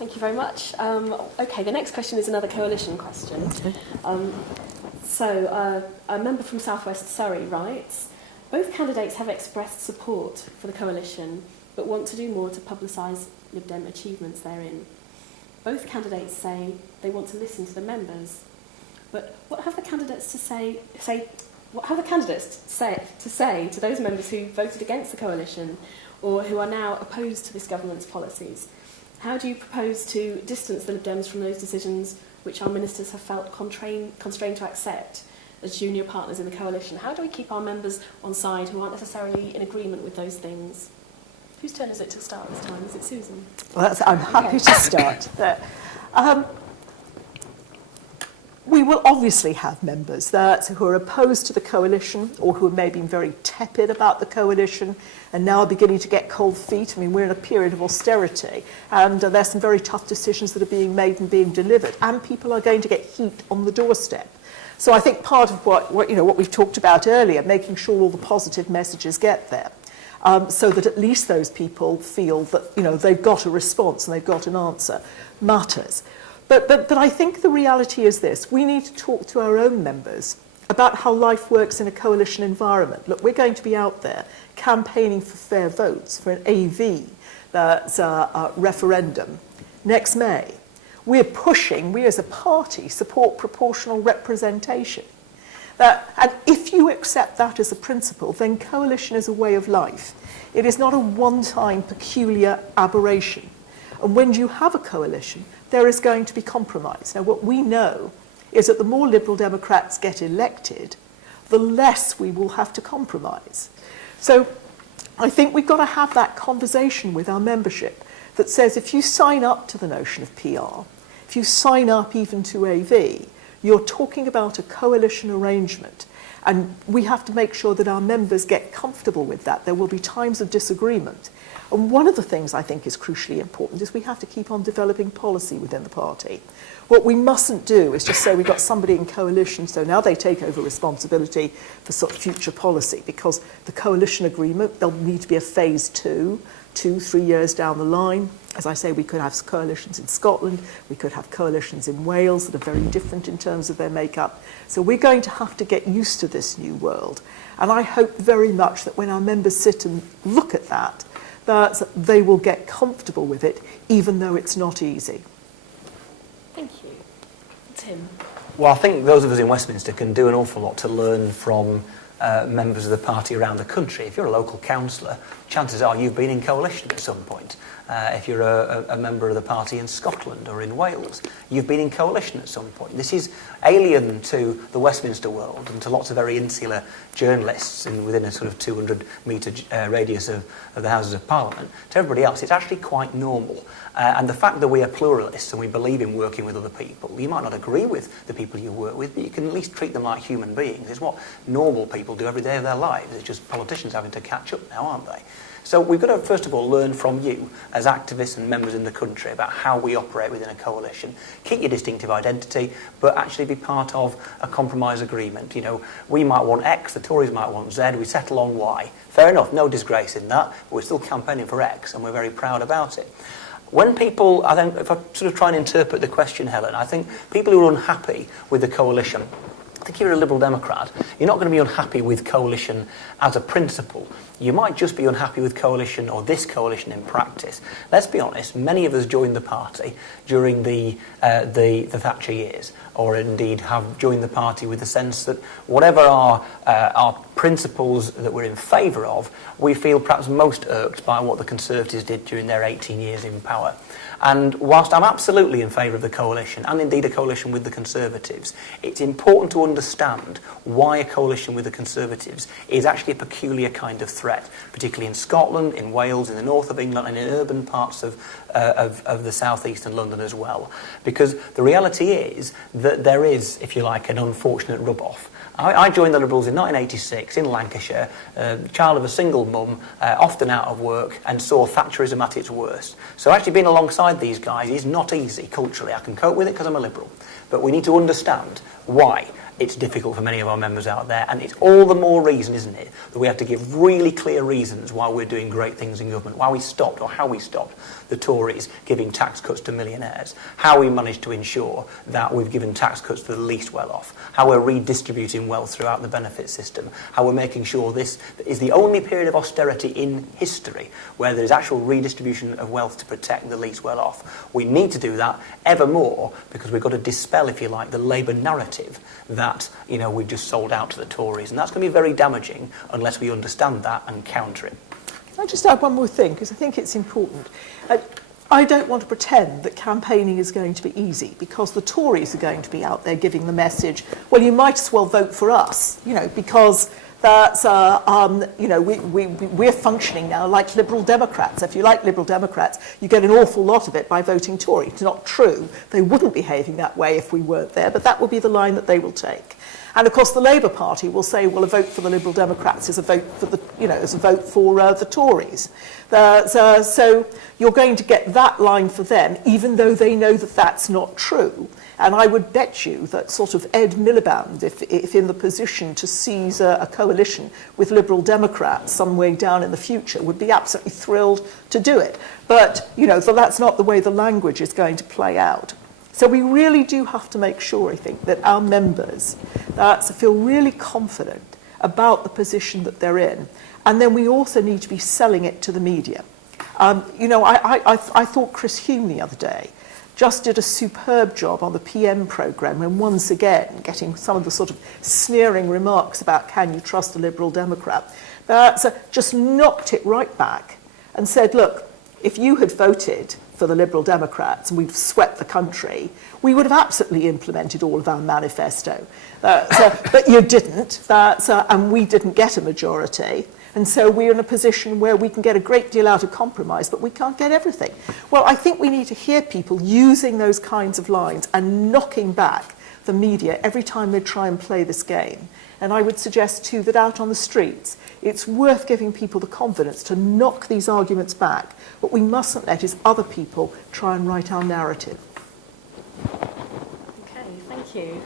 Thank you very much. OK, the next question is another coalition question. So a member from South West Surrey writes, both candidates have expressed support for the coalition, but want to do more to publicise Lib Dem achievements therein. Both candidates say they want to listen to the members. But what have the candidates to say to those members who voted against the coalition or who are now opposed to this government's policies? How do you propose to distance the Lib Dems from those decisions which our ministers have felt constrained to accept as junior partners in the coalition? How do we keep our members on side who aren't necessarily in agreement with those things? Whose turn is it to start this time? Is it Susan? Well, I'm happy to start there. We will obviously have members who are opposed to the coalition or who have maybe been very tepid about the coalition and now are beginning to get cold feet. I mean, we're in a period of austerity and there's some very tough decisions that are being made and being delivered, and people are going to get heat on the doorstep. So I think part of what we've talked about earlier, making sure all the positive messages get there, so that at least those people feel that they've got a response and they've got an answer, matters. But I think the reality is this. We need to talk to our own members about how life works in a coalition environment. Look, we're going to be out there campaigning for fair votes, for an AV referendum next May. We as a party support proportional representation. And if you accept that as a principle, then coalition is a way of life. It is not a one-time peculiar aberration. And when you have a coalition, there is going to be compromise. Now, what we know is that the more Liberal Democrats get elected, the less we will have to compromise. So I think we've got to have that conversation with our membership that says if you sign up to the notion of PR, if you sign up even to AV, you're talking about a coalition arrangement. And we have to make sure that our members get comfortable with that. There will be times of disagreement. And one of the things I think is crucially important is we have to keep on developing policy within the party. What we mustn't do is just say we've got somebody in coalition, so now they take over responsibility for sort of future policy, because the coalition agreement, there'll need to be a phase 2, 3 years down the line. As I say, we could have coalitions in Scotland, we could have coalitions in Wales that are very different in terms of their makeup. So we're going to have to get used to this new world. And I hope very much that when our members sit and look at that they will get comfortable with it, even though it's not easy. Thank you. Tim? Well, I think those of us in Westminster can do an awful lot to learn from members of the party around the country. If you're a local councillor, chances are you've been in coalition at some point. If you're a member of the party in Scotland or in Wales, you've been in coalition at some point. This is alien to the Westminster world and to lots of very insular journalists within a sort of 200-metre radius of the Houses of Parliament. To everybody else, it's actually quite normal. And the fact that we are pluralists and we believe in working with other people, you might not agree with the people you work with, but you can at least treat them like human beings. It's what normal people do every day of their lives. It's just politicians having to catch up now, aren't they? So we've got to, first of all, learn from you as activists and members in the country about how we operate within a coalition. Keep your distinctive identity, but actually be part of a compromise agreement. We might want X, the Tories might want Z, we settle on Y. Fair enough, no disgrace in that, but we're still campaigning for X, and we're very proud about it. When people, I think, if I sort of try and interpret the question, Helen, I think people who are unhappy with the coalition, I think you're a Liberal Democrat, you're not going to be unhappy with coalition as a principle. You might just be unhappy with coalition or this coalition in practice. Let's be honest, many of us joined the party during the Thatcher years, or indeed have joined the party with the sense that whatever our principles that we're in favour of, we feel perhaps most irked by what the Conservatives did during their 18 years in power. And whilst I'm absolutely in favour of the coalition, and indeed a coalition with the Conservatives, it's important to understand why a coalition with the Conservatives is actually a peculiar kind of threat, particularly in Scotland, in Wales, in the north of England, and in urban parts of the southeast and London as well. Because the reality is that there is, if you like, an unfortunate rub-off. I joined the Liberals in 1986 in Lancashire, child of a single mum, often out of work, and saw Thatcherism at its worst. So actually being alongside these guys is not easy culturally. I can cope with it because I'm a Liberal. But we need to understand why it's difficult for many of our members out there, and it's all the more reason, isn't it, that we have to give really clear reasons why we're doing great things in government, why we stopped or how we stopped the Tories giving tax cuts to millionaires, how we managed to ensure that we've given tax cuts to the least well off, how we're redistributing wealth throughout the benefit system, how we're making sure this is the only period of austerity in history where there is actual redistribution of wealth to protect the least well off. We need to do that ever more because we've got to dispel, if you like, the Labour narrative that, you know, we've just sold out to the Tories. And that's going to be very damaging unless we understand that and counter it. Can I just add one more thing, because I think it's important. I don't want to pretend that campaigning is going to be easy, because the Tories are going to be out there giving the message, well, you might as well vote for us, you know, because that's, you know, we're functioning now like Liberal Democrats. If you like Liberal Democrats, you get an awful lot of it by voting Tory. It's not true. They wouldn't be behaving that way if we weren't there, but that will be the line that they will take. And of course, the Labour Party will say, well, a vote for the Liberal Democrats is a vote for the, you know, is a vote for the Tories. So you're going to get that line for them, even though they know that that's not true. And I would bet you that sort of Ed Miliband, if in the position to seize a coalition with Liberal Democrats some way down in the future, would be absolutely thrilled to do it. But, you know, so that's not the way the language is going to play out. So we really do have to make sure, I think, that our members feel really confident about the position that they're in. And then we also need to be selling it to the media. You know, I thought Chris Hume the other day just did a superb job on the PM programme, and once again getting some of the sort of sneering remarks about can you trust a Liberal Democrat, just knocked it right back and said, look, if you had voted for the Liberal Democrats and we've swept the country, we would have absolutely implemented all of our manifesto. But you didn't, and we didn't get a majority. And so we're in a position where we can get a great deal out of compromise, but we can't get everything. Well, I think we need to hear people using those kinds of lines and knocking back the media every time they try and play this game. And I would suggest too that out on the streets, it's worth giving people the confidence to knock these arguments back. What we mustn't let is other people try and write our narrative. Okay, thank you.